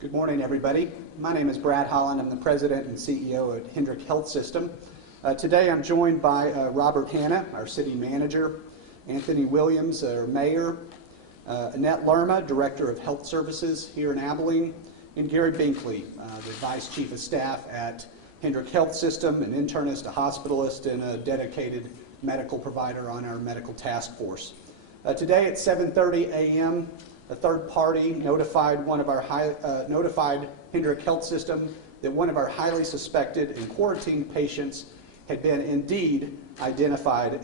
Good morning, everybody. My name is Brad Holland. I'm the President and CEO at Hendrick Health System. Today I'm joined by Robert Hanna, our City Manager, Anthony Williams, our Mayor, Annette Lerma, Director of Health Services here in Abilene, and Gary Binkley, the Vice Chief of Staff at Hendrick Health System, an internist, a hospitalist, and a dedicated medical provider on our medical task force. Today at 7:30 a.m., a third party notified notified Hendrick Health System that one of our highly suspected and quarantined patients had been indeed identified .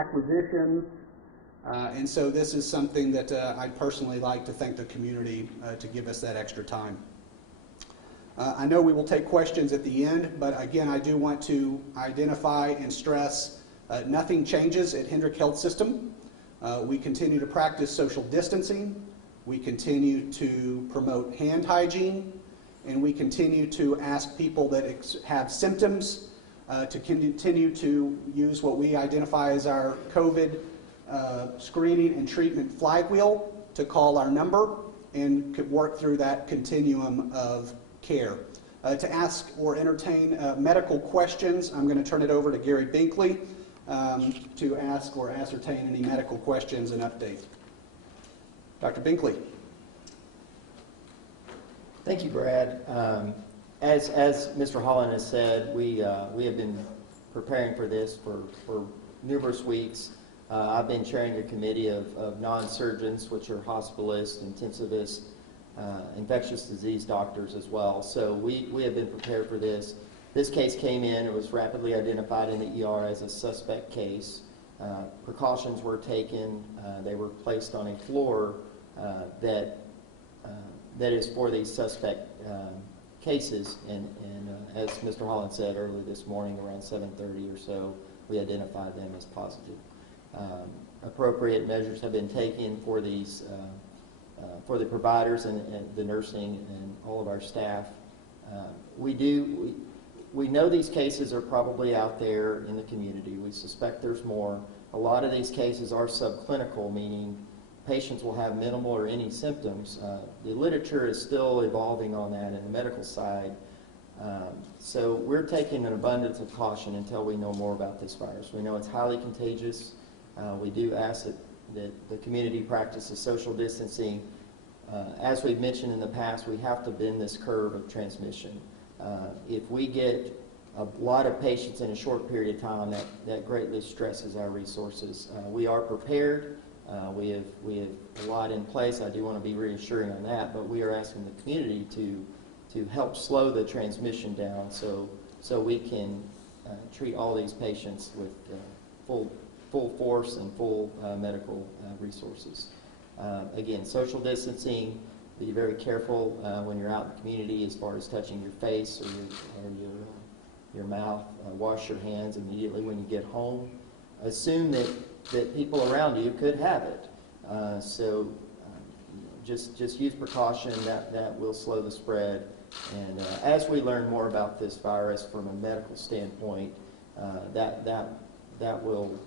Acquisitions, and so this is something that I'd personally like to thank the community to give us that extra time. I know we will take questions at the end, but again, I do want to identify and stress nothing changes at Hendrick Health System. We continue to practice social distancing, we continue to promote hand hygiene, and we continue to ask people that have symptoms to continue to use what we identify as our COVID screening and treatment flywheel to call our number and could work through that continuum of care. To ask or entertain medical questions, I'm going to turn it over to Gary Binkley to ask or ascertain any medical questions and updates. Dr. Binkley. Thank you, Brad. As Mr. Holland has said, we have been preparing for this for numerous weeks. I've been chairing a committee of non-surgeons, which are hospitalists, intensivists, infectious disease doctors as well. So we have been prepared for this. This case came in, it was rapidly identified in the ER as a suspect case. Precautions were taken. They were placed on a floor that is for these suspect cases, and as Mr. Holland said earlier this morning around 7:30 or so, we identified them as positive. Appropriate measures have been taken for these for the providers and the nursing and all of our staff. We know these cases are probably out there in the community. We suspect there's more. A lot of these cases are subclinical, meaning patients will have minimal or any symptoms. The literature is still evolving on that in the medical side. So we're taking an abundance of caution until we know more about this virus. We know it's highly contagious. We do ask that the community practices social distancing. As we've mentioned in the past, we have to bend this curve of transmission. If we get a lot of patients in a short period of time, that greatly stresses our resources. We are prepared. We have a lot in place. I do want to be reassuring on that, but we are asking the community to help slow the transmission down so we can treat all these patients with full force and full medical resources. Again, social distancing, be very careful when you're out in the community as far as touching your face or your mouth. Wash your hands immediately when you get home. Assume that people around you could have it. Just use precaution. That will slow the spread. And as we learn more about this virus from a medical standpoint, that will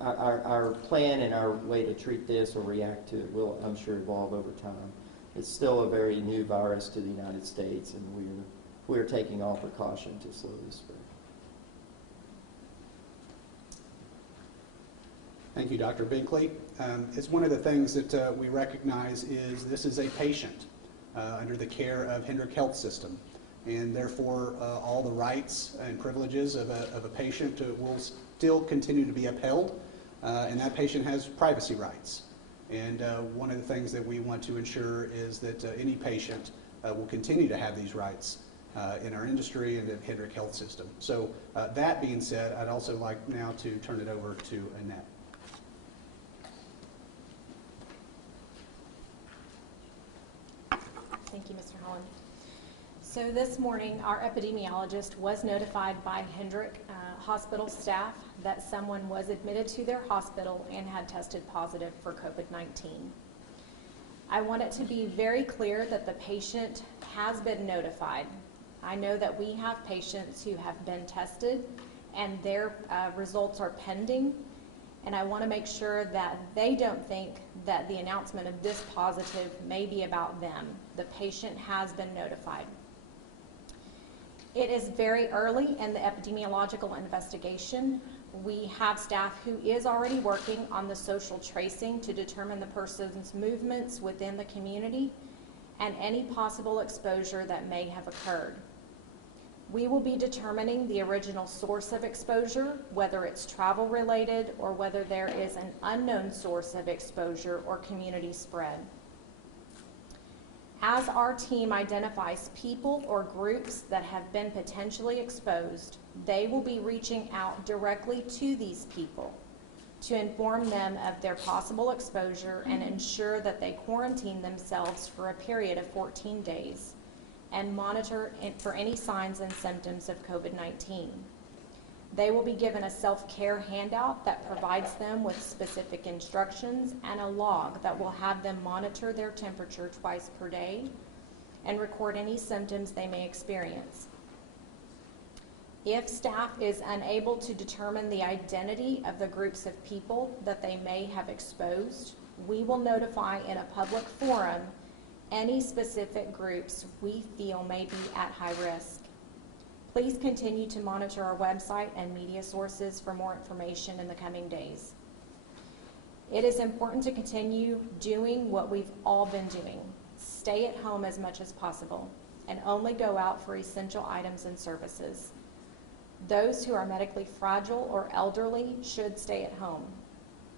our plan and our way to treat this or react to it will, I'm sure, evolve over time. It's still a very new virus to the United States, and we're taking all precaution to slow the spread. Thank you, Dr. Binkley. It's one of the things that we recognize is this is a patient under the care of Hendrick Health System, and therefore all the rights and privileges of a patient will still continue to be upheld, and that patient has privacy rights. And one of the things that we want to ensure is that any patient will continue to have these rights in our industry and at Hendrick Health System. So that being said, I'd also like now to turn it over to Annette. Thank you, Mr. Holland. So this morning, our epidemiologist was notified by Hendrick hospital staff that someone was admitted to their hospital and had tested positive for COVID-19. I want it to be very clear that the patient has been notified. I know that we have patients who have been tested and their results are pending, and I want to make sure that they don't think that the announcement of this positive may be about them. The patient has been notified. It is very early in the epidemiological investigation. We have staff who is already working on the social tracing to determine the person's movements within the community and any possible exposure that may have occurred. We will be determining the original source of exposure, whether it's travel related or whether there is an unknown source of exposure or community spread. As our team identifies people or groups that have been potentially exposed, they will be reaching out directly to these people to inform them of their possible exposure and ensure that they quarantine themselves for a period of 14 days and monitor for any signs and symptoms of COVID-19. They will be given a self-care handout that provides them with specific instructions and a log that will have them monitor their temperature twice per day and record any symptoms they may experience. If staff is unable to determine the identity of the groups of people that they may have exposed, we will notify in a public forum any specific groups we feel may be at high risk. Please continue to monitor our website and media sources for more information in the coming days. It is important to continue doing what we've all been doing. Stay at home as much as possible and only go out for essential items and services. Those who are medically fragile or elderly should stay at home.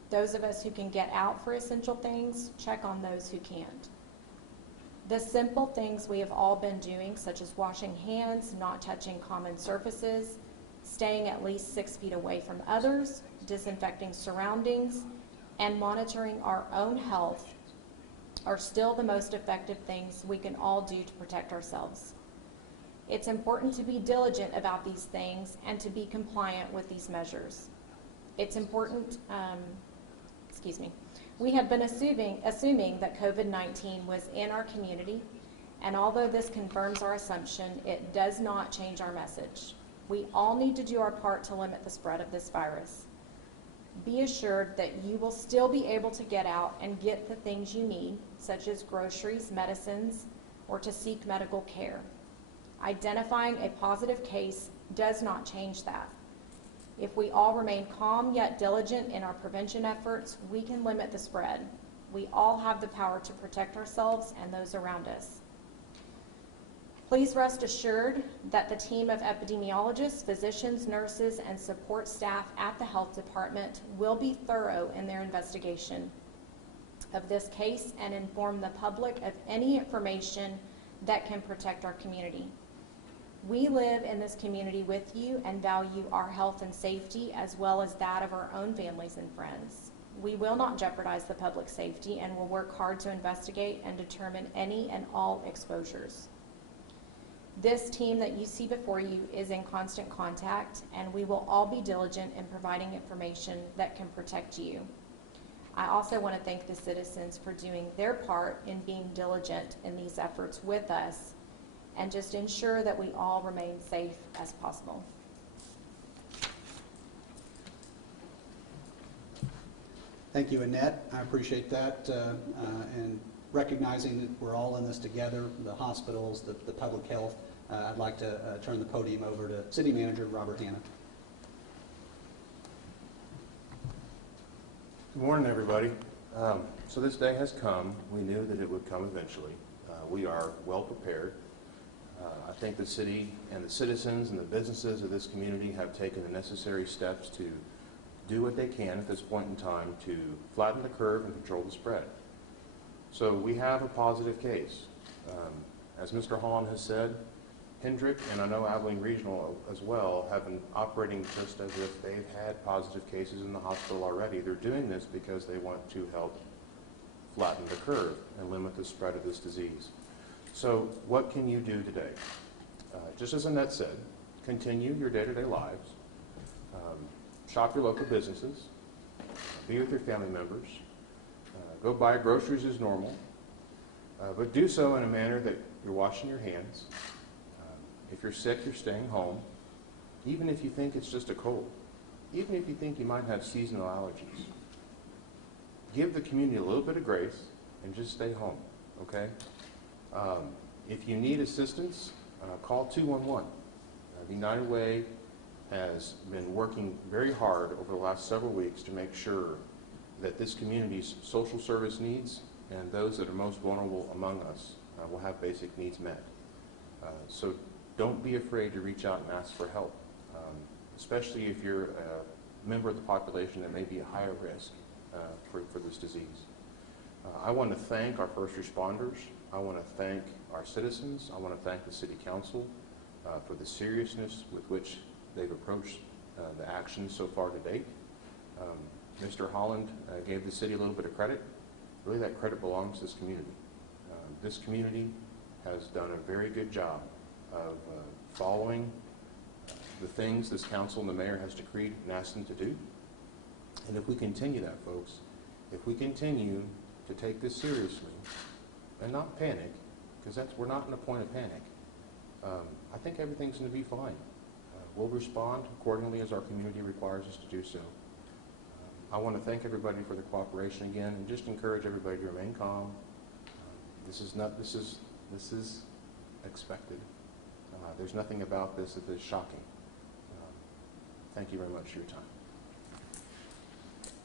Those of us who can get out for essential things, check on those who can't. The simple things we have all been doing, such as washing hands, not touching common surfaces, staying at least 6 feet away from others, disinfecting surroundings, and monitoring our own health, are still the most effective things we can all do to protect ourselves. It's important to be diligent about these things and to be compliant with these measures. It's important, we had been assuming that COVID-19 was in our community, and although this confirms our assumption, it does not change our message. We all need to do our part to limit the spread of this virus. Be assured that you will still be able to get out and get the things you need, such as groceries, medicines, or to seek medical care. Identifying a positive case does not change that. If we all remain calm yet diligent in our prevention efforts, we can limit the spread. We all have the power to protect ourselves and those around us. Please rest assured that the team of epidemiologists, physicians, nurses, and support staff at the health department will be thorough in their investigation of this case and inform the public of any information that can protect our community. We live in this community with you and value our health and safety as well as that of our own families and friends. We will not jeopardize the public safety and will work hard to investigate and determine any and all exposures. This team that you see before you is in constant contact, and we will all be diligent in providing information that can protect you. I also want to thank the citizens for doing their part in being diligent in these efforts with us and just ensure that we all remain safe as possible. Thank you, Annette. I appreciate that, and recognizing that we're all in this together, the hospitals, the public health. I'd like to turn the podium over to City Manager Robert Hanna. Good morning, everybody. So this day has come. We knew that it would come eventually. We are well prepared. I think the city and the citizens and the businesses of this community have taken the necessary steps to do what they can at this point in time to flatten the curve and control the spread. So we have a positive case. As Mr. Holland has said, Hendrick, and I know Abilene Regional as well, have been operating just as if they've had positive cases in the hospital already. They're doing this because they want to help flatten the curve and limit the spread of this disease. So what can you do today? Just as Annette said, continue your day-to-day lives. Shop your local businesses, be with your family members, go buy groceries as normal, but do so in a manner that you're washing your hands. If you're sick, you're staying home, even if you think it's just a cold, even if you think you might have seasonal allergies. Give the community a little bit of grace and just stay home, okay? If you need assistance, call 211. The United Way has been working very hard over the last several weeks to make sure that this community's social service needs and those that are most vulnerable among us will have basic needs met. So don't be afraid to reach out and ask for help, especially if you're a member of the population that may be at higher risk for this disease. I want to thank our first responders. I want to thank our citizens. I want to thank the City Council for the seriousness with which they've approached the actions so far to date. Mr. Holland gave the city a little bit of credit. Really, that credit belongs to this community. This community has done a very good job of following the things this council and the mayor has decreed and asked them to do. And if we continue that, folks, if we continue to take this seriously and not panic, because we're not in a point of panic, I think everything's going to be fine. We'll respond accordingly as our community requires us to do so. I want to thank everybody for the cooperation again, and just encourage everybody to remain calm. This is expected. There's nothing about this that is shocking. Thank you very much for your time.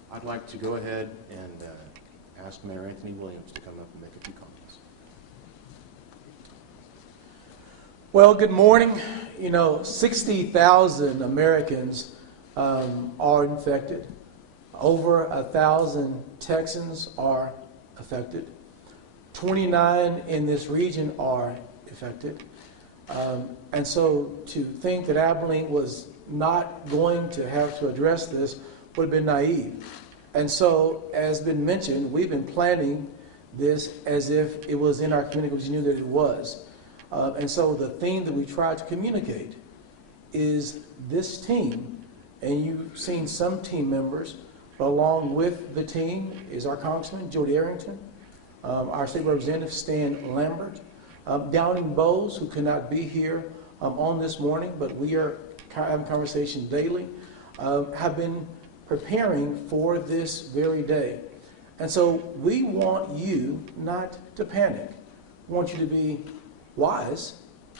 I'd like to go ahead and ask Mayor Anthony Williams to come up and make a few comments. Well, good morning. 60,000 Americans are infected. Over 1,000 Texans are affected. 29 in this region are affected. And so to think that Abilene was not going to have to address this would have been naive. And so, as been mentioned, we've been planning this as if it was in our community because we knew that it was. And so the theme that we tried to communicate is this team, and you've seen some team members, but along with the team is our Congressman, Jody Arrington, our State Representative, Stan Lambert, Downing Bowles, who could not be here on this morning, but we are having conversation daily, have been preparing for this very day. And so we want you not to panic. We want you to be wise.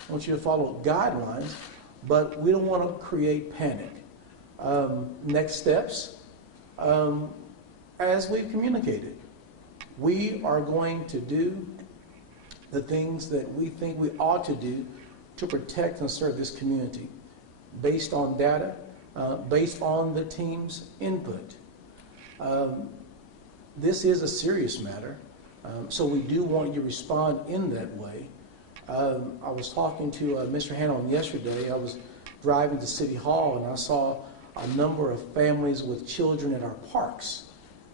We want you to follow guidelines, but we don't want to create panic. Next steps, as we've communicated, we are going to do the things that we think we ought to do to protect and serve this community based on data, based on the team's input. This is a serious matter, so we do want you to respond in that way. I was talking to Mr. Hannon yesterday. I was driving to City Hall and I saw a number of families with children at our parks.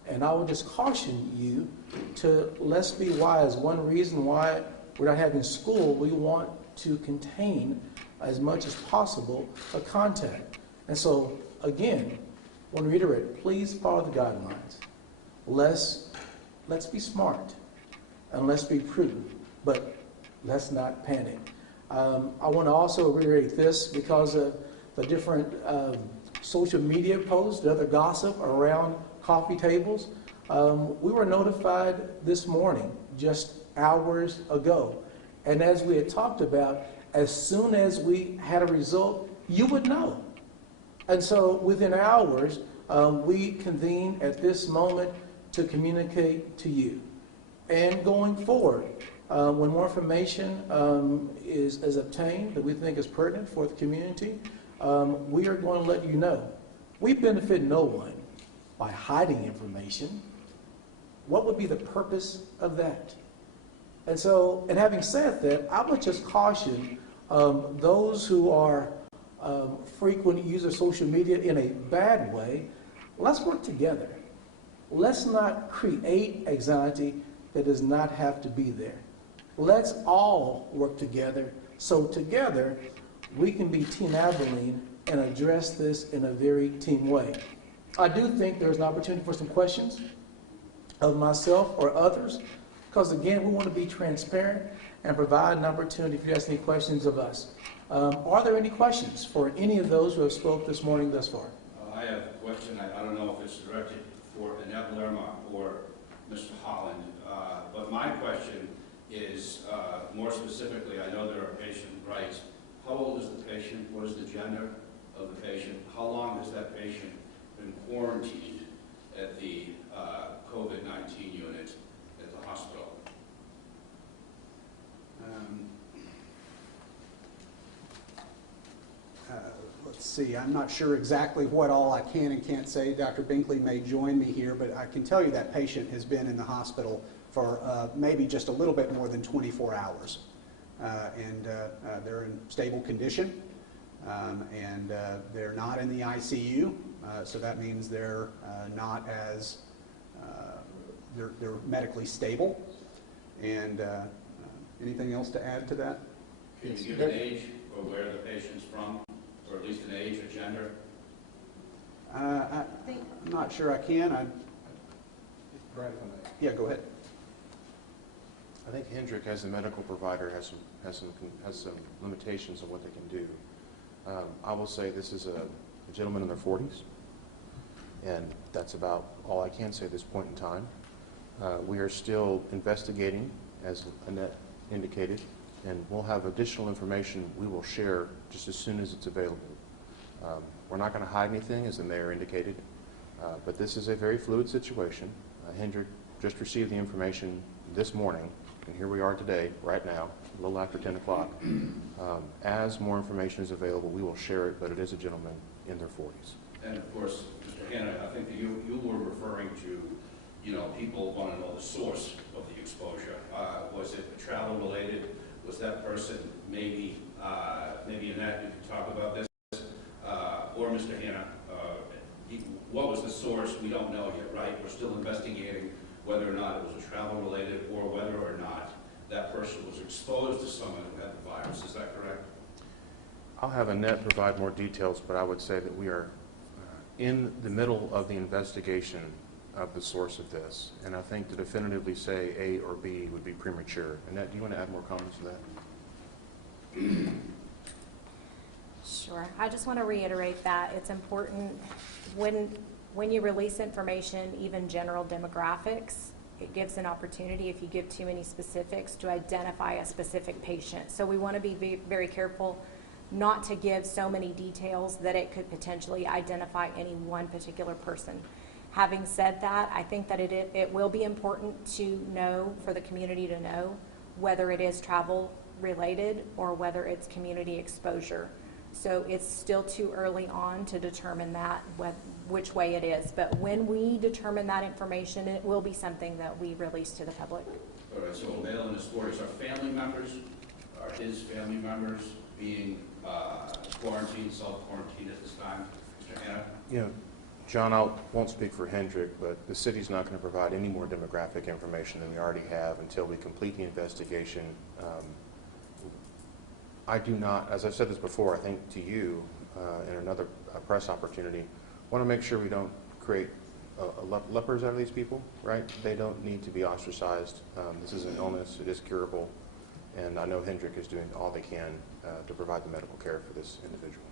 And I would just caution you to let's be wise. One reason why we're not having school, we want to contain as much as possible a contact. And so, again, I want to reiterate, please follow the guidelines. Let's be smart and let's be prudent, but let's not panic. I want to also reiterate this because of the different social media posts, the other gossip around coffee tables. We were notified this morning, just hours ago. And as we had talked about, as soon as we had a result, you would know. And so within hours, we convene at this moment to communicate to you. And going forward, when more information is obtained that we think is pertinent for the community, we are going to let you know. We benefit no one by hiding information. What would be the purpose of that? And so, and having said that, I would just caution those who are frequent users of social media in a bad way. Let's work together. Let's not create anxiety that does not have to be there. Let's all work together so together we can be Team Abilene and address this in a very team way. I do think there's an opportunity for some questions of myself or others, because again, we want to be transparent and provide an opportunity for you to ask any questions of us. Are there any questions for any of those who have spoke this morning thus far? I have a question. I don't know if it's directed for Annette Lerma or Mr. Holland, but my question is more specifically, I know there are patient rights. How old is the patient? What is the gender of the patient? How long has that patient been quarantined at the COVID-19 unit at the hospital? Let's see, I'm not sure exactly what all I can and can't say. Dr. Binkley may join me here, but I can tell you that patient has been in the hospital for maybe just a little bit more than 24 hours. They're in stable condition, and they're not in the ICU, so that means they're not as, they're medically stable. And anything else to add to that? Can you give an age or where the patient's from, or at least an age or gender? I'm not sure I can. Yeah, go ahead. I think Hendrick, as a medical provider, has some limitations on what they can do. I will say this is a gentleman in their 40s, and that's about all I can say at this point in time. We are still investigating, as Annette indicated, and we'll have additional information we will share just as soon as it's available. We're not going to hide anything, as the mayor indicated, but this is a very fluid situation. Hendrick just received the information this morning, and here we are today, right now, a little after 10 o'clock. As more information is available, we will share it, but it is a gentleman in their 40s. And of course, Mr. Hanna, I think that you were referring to, people want to know the source of the exposure. Was it travel related? Was that person maybe Annette, you could talk about this, or Mr. Hanna, what was the source? We don't know yet, right? We're still investigating whether or not it was a travel related or whether or not that person was exposed to someone who had the virus. Is that correct? I'll have Annette provide more details, but I would say that we are in the middle of the investigation of the source of this, and I think to definitively say A or B would be premature. Annette, do you want to add more comments to that? Sure. I just want to reiterate that it's important when you release information, even general demographics, it gives an opportunity, if you give too many specifics, to identify a specific patient. So we want to be very careful not to give so many details that it could potentially identify any one particular person. Having said that, I think that it will be important to know, for the community to know, whether it is travel related or whether it's community exposure. So it's still too early on to determine that, which way it is. But when we determine that information, it will be something that we release to the public. All right, so a male in his 40s, are his family members being quarantined, self-quarantined at this time, Mr. Hanna? John, I won't speak for Hendrick, but the city's not going to provide any more demographic information than we already have until we complete the investigation. I do not, as I've said this before, I think to you in another press opportunity, want to make sure we don't create lepers out of these people, right? They don't need to be ostracized. This is an illness, it is curable, and I know Hendrick is doing all they can to provide the medical care for this individual.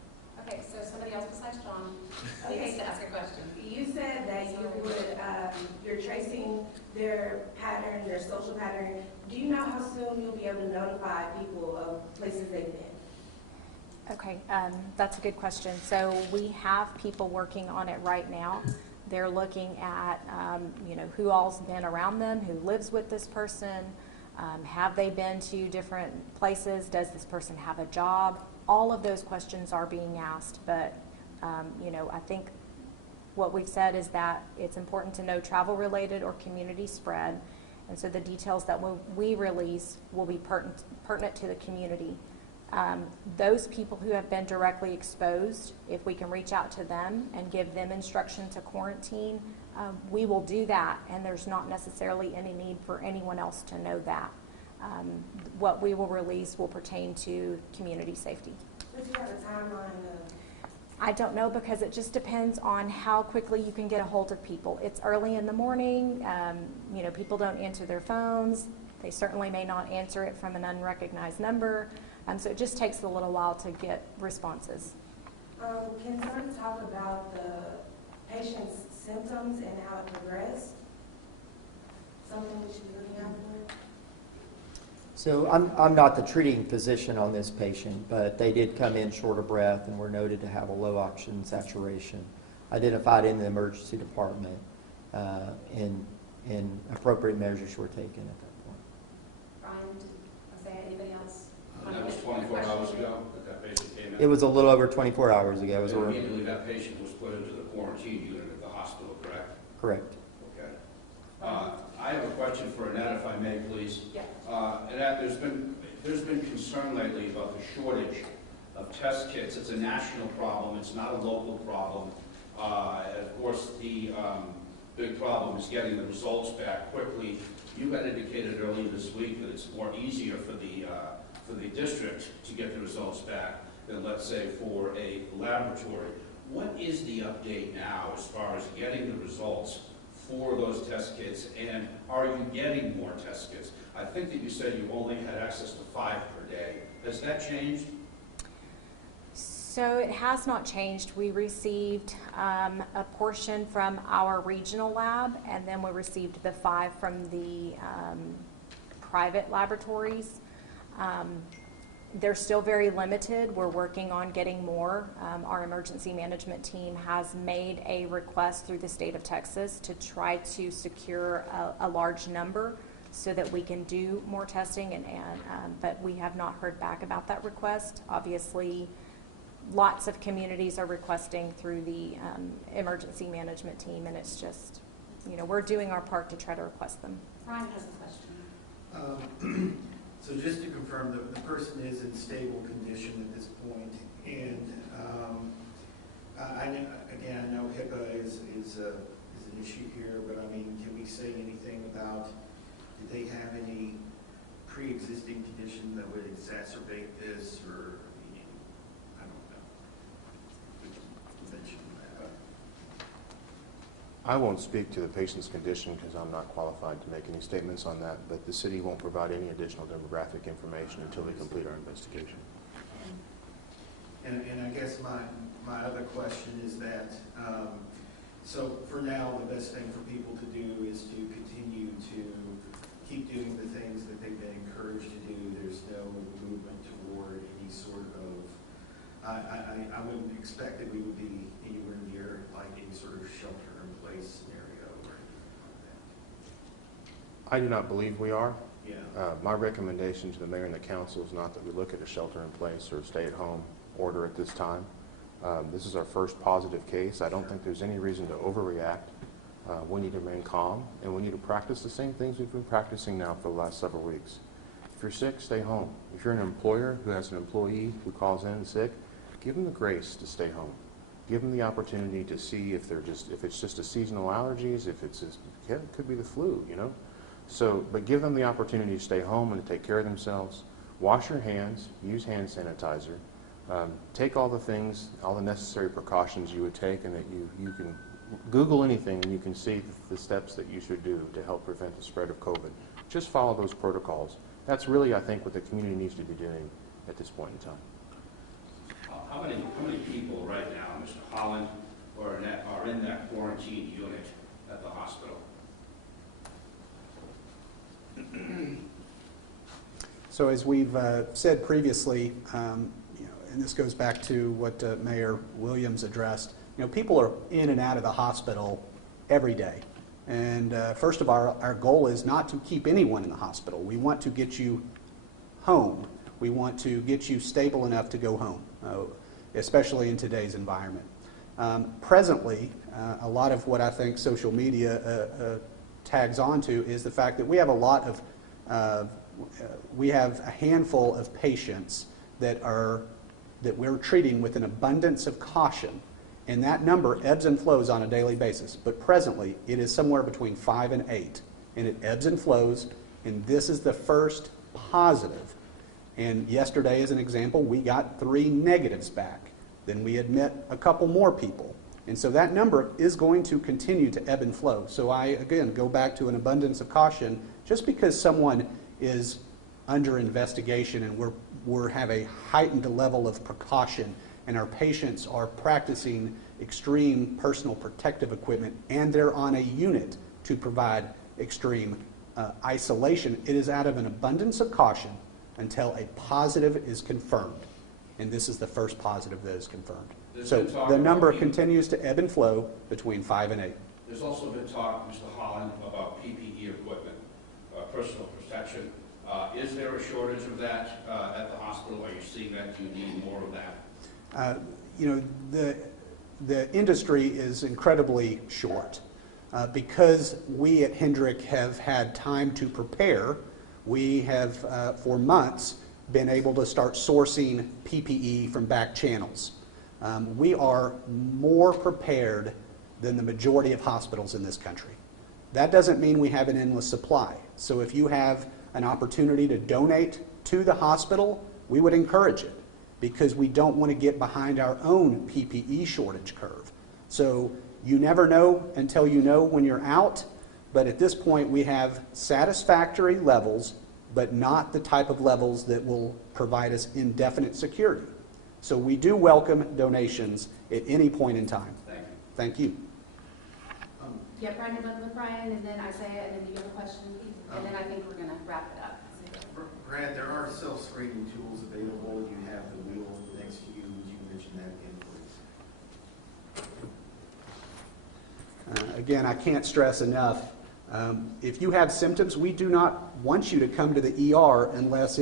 Okay, so somebody else besides John Okay. needs to ask a question. You said that you would, you're tracing their pattern, their social pattern, do you know how soon you'll be able to notify people of places they've been? Okay, that's a good question. So we have people working on it right now. They're looking at, who all's been around them, who lives with this person, have they been to different places, does this person have a job? All of those questions are being asked, but, I think what we've said is that it's important to know travel-related or community spread, and so the details that we release will be pertinent to the community. Those people who have been directly exposed, if we can reach out to them and give them instruction to quarantine, we will do that, and there's not necessarily any need for anyone else to know that. What we will release will pertain to community safety. But you have a timeline of... I don't know, because it just depends on how quickly you can get a hold of people. It's early in the morning, people don't answer their phones. They certainly may not answer it from an unrecognized number. So it just takes a little while to get responses. Can someone talk about the patient's symptoms and how it progressed? Something we should be looking out for? So I'm not the treating physician on this patient, but they did come in short of breath and were noted to have a low oxygen saturation, identified in the emergency department, and appropriate measures were taken at that point. Brian, say anybody else? And that was 24 hours ago that patient came in? It was a little over 24 hours ago. And immediately that patient was put into the quarantine unit at the hospital, correct? Correct. Okay. I have a question for Annette, if I may, please. Yeah. Annette, there's been concern lately about the shortage of test kits. It's a national problem. It's not a local problem. Of course, the big problem is getting the results back quickly. You had indicated earlier this week that it's more easier for the district to get the results back than, let's say, for a laboratory. What is the update now as far as getting the results for those test kits, and are you getting more test kits? I think that you said you only had access to 5 per day. Has that changed? So it has not changed. We received a portion from our regional lab, and then we received the 5 from the private laboratories. They're still very limited. We're working on getting more. Our emergency management team has made a request through the state of Texas to try to secure a large number so that we can do more testing, but we have not heard back about that request. Obviously, lots of communities are requesting through the emergency management team, and it's just, we're doing our part to try to request them. Brian has a question. So just to confirm, the person is in stable condition at this point, and I know HIPAA is an issue here, but I mean, can we say anything about, did they have any pre-existing condition that would exacerbate this, or, I don't know. You mentioned that. I won't speak to the patient's condition because I'm not qualified to make any statements on that, but the city won't provide any additional demographic information until we complete our investigation. And I guess my other question is that, so for now, the best thing for people to do is to continue to keep doing the things that they've been encouraged to do. There's no movement toward any sort of, I wouldn't expect that we would be anywhere near like any sort of shelter-in-place scenario or anything like that. I do not believe we are. Yeah. My recommendation to the mayor and the council is not that we look at a shelter-in-place or stay-at-home order at this time. This is our first positive case. I don't think there's any reason to overreact. We need to remain calm, and we need to practice the same things we've been practicing now for the last several weeks. If you're sick, stay home. If you're an employer who has an employee who calls in sick, give them the grace to stay home. Give them the opportunity to see if it's just a seasonal allergies, if it's just, yeah, it could be the flu, So, but give them the opportunity to stay home and to take care of themselves. Wash your hands, use hand sanitizer, take all the things, all the necessary precautions you would take, and that you can Google anything and you can see the steps that you should do to help prevent the spread of COVID. Just follow those protocols. That's really, I think, what the community needs to be doing at this point in time. How many people right now, Mr. Holland, are in that quarantine unit at the hospital? So as we've said previously, and this goes back to what Mayor Williams addressed, people are in and out of the hospital every day. And first of all, our goal is not to keep anyone in the hospital. We want to get you home. We want to get you stable enough to go home, especially in today's environment. Presently, a lot of what I think social media tags onto is the fact that we have we have a handful of patients that we're treating with an abundance of caution, and that number ebbs and flows on a daily basis. But presently, it is somewhere between 5 and 8, and it ebbs and flows, and this is the first positive. And yesterday, as an example, we got 3 negatives back. Then we admit a couple more people. And so that number is going to continue to ebb and flow. So I, again, go back to an abundance of caution. Just because someone is under investigation and we have a heightened level of precaution and our patients are practicing extreme personal protective equipment and they're on a unit to provide extreme isolation, it is out of an abundance of caution until a positive is confirmed. And this is the first positive that is confirmed. So the number continues to ebb and flow between 5 and 8. There's also been talk, Mr. Holland, about PPE equipment, personal protection. Is there a shortage of that at the hospital? Are you seeing that? Do you need more of that? The industry is incredibly short. Because we at Hendrick have had time to prepare, we have, for months, been able to start sourcing PPE from back channels. We are more prepared than the majority of hospitals in this country. That doesn't mean we have an endless supply. So if you have an opportunity to donate to the hospital, we would encourage it because we don't want to get behind our own PPE shortage curve. So you never know until you know when you're out, but at this point we have satisfactory levels, but not the type of levels that will provide us indefinite security. So we do welcome donations at any point in time. Thank you. Thank you. Yeah, Brian, with Brian, and then Isaiah, and then you have a question, and then I think we're going to wrap it up. Brad, there are self-screening tools available. You have the wheel next to you. Would you mention that again, please? Again, I can't stress enough, if you have symptoms, we do not want you to come to the ER unless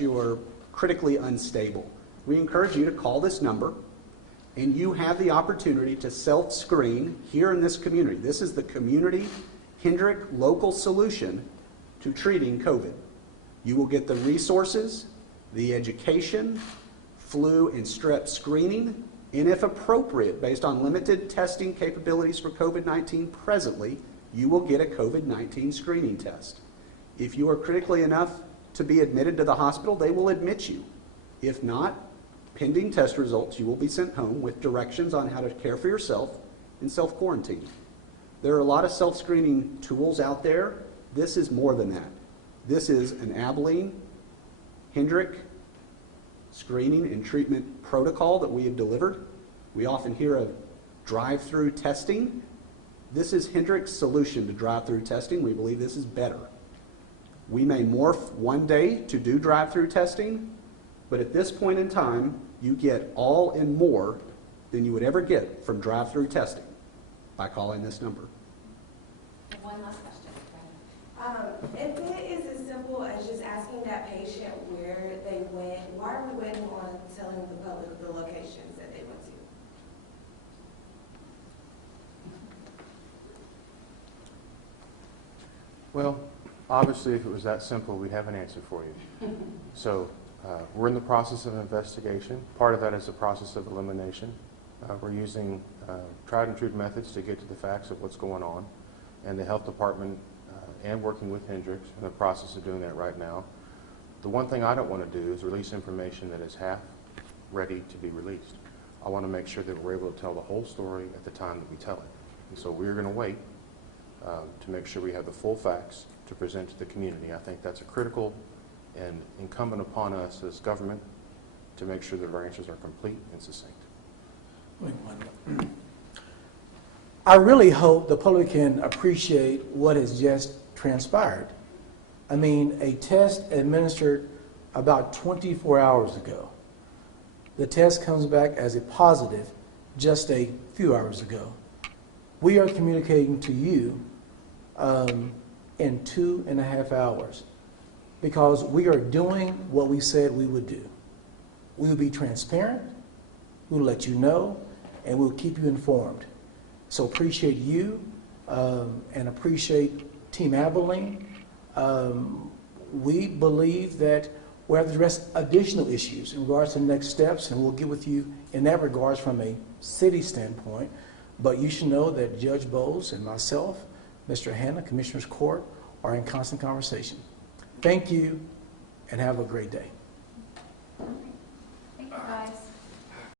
you are critically unstable. We encourage you to call this number, and you have the opportunity to self-screen here in this community. This is the community Hendrick local solution to treating COVID. You will get the resources, the education, flu and strep screening, and if appropriate, based on limited testing capabilities for COVID-19 presently, you will get a COVID-19 screening test. If you are critically enough to be admitted to the hospital, they will admit you. If not, pending test results, you will be sent home with directions on how to care for yourself and self-quarantine. There are a lot of self-screening tools out there. This is more than that. This is an Abilene, Hendrick screening and treatment protocol that we have delivered. We often hear of drive-through testing. This is Hendrick's solution to drive-through testing. We believe this is better. We may morph one day to do drive-through testing, but at this point in time, you get all and more than you would ever get from drive-through testing by calling this number. One last question. If it is as simple as just asking that patient where they went, why are we waiting on telling the public the locations that they went to? Well, obviously, if it was that simple, we'd have an answer for you. So we're in the process of investigation. Part of that is the process of elimination. We're using tried and true methods to get to the facts of what's going on. And the health department and working with Hendricks in the process of doing that right now. The one thing I don't want to do is release information that is half ready to be released. I want to make sure that we're able to tell the whole story at the time that we tell it. And so we're going to wait to make sure we have the full facts to present to the community. I think that's a critical and incumbent upon us as government to make sure that our answers are complete and succinct. I really hope the public can appreciate what has just transpired. I mean, a test administered about 24 hours ago. The test comes back as a positive just a few hours ago. We are communicating to you in 2.5 hours because we are doing what we said we would do. We will be transparent, we'll let you know, and we'll keep you informed. So appreciate you and appreciate Team Abilene. We believe that we have to address additional issues in regards to the next steps, and we'll get with you in that regards from a city standpoint. But you should know that Judge Bowles and myself, Mr. Hanna, Commissioner's Court, are in constant conversation. Thank you, and have a great day.